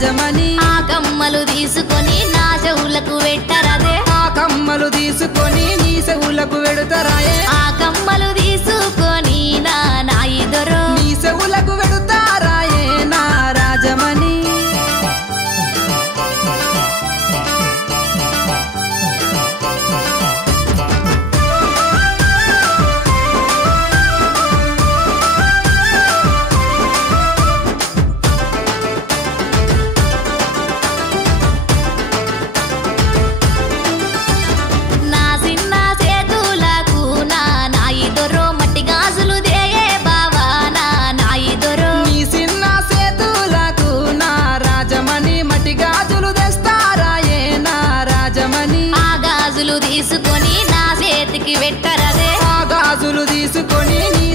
రాజమణి ఆ కమ్మలు తీసుకొని నా చెవులకు పెట్టరాదే ఆ కమ్మలు తీసుకొని నీ చెవులకు వెడుతారాయే ఆ కమ్మలు తీసుకొని నా ఇద్దరు నీ చెవులకు వెడుతారాయే నా రాజమణి నా చిన్న చేతులకు నా ఇద్దరు మట్టి గాజులు దేయే బావా నా ఇద్దరు నీ చిన్న సేతులకు నా రాజమణి మట్టి గాజులు తెస్తారాయే నా రాజమణి ఆ గాజులు తీసుకొని నా చేతికి పెట్టరదే ఆ గాజులు తీసుకొని నీ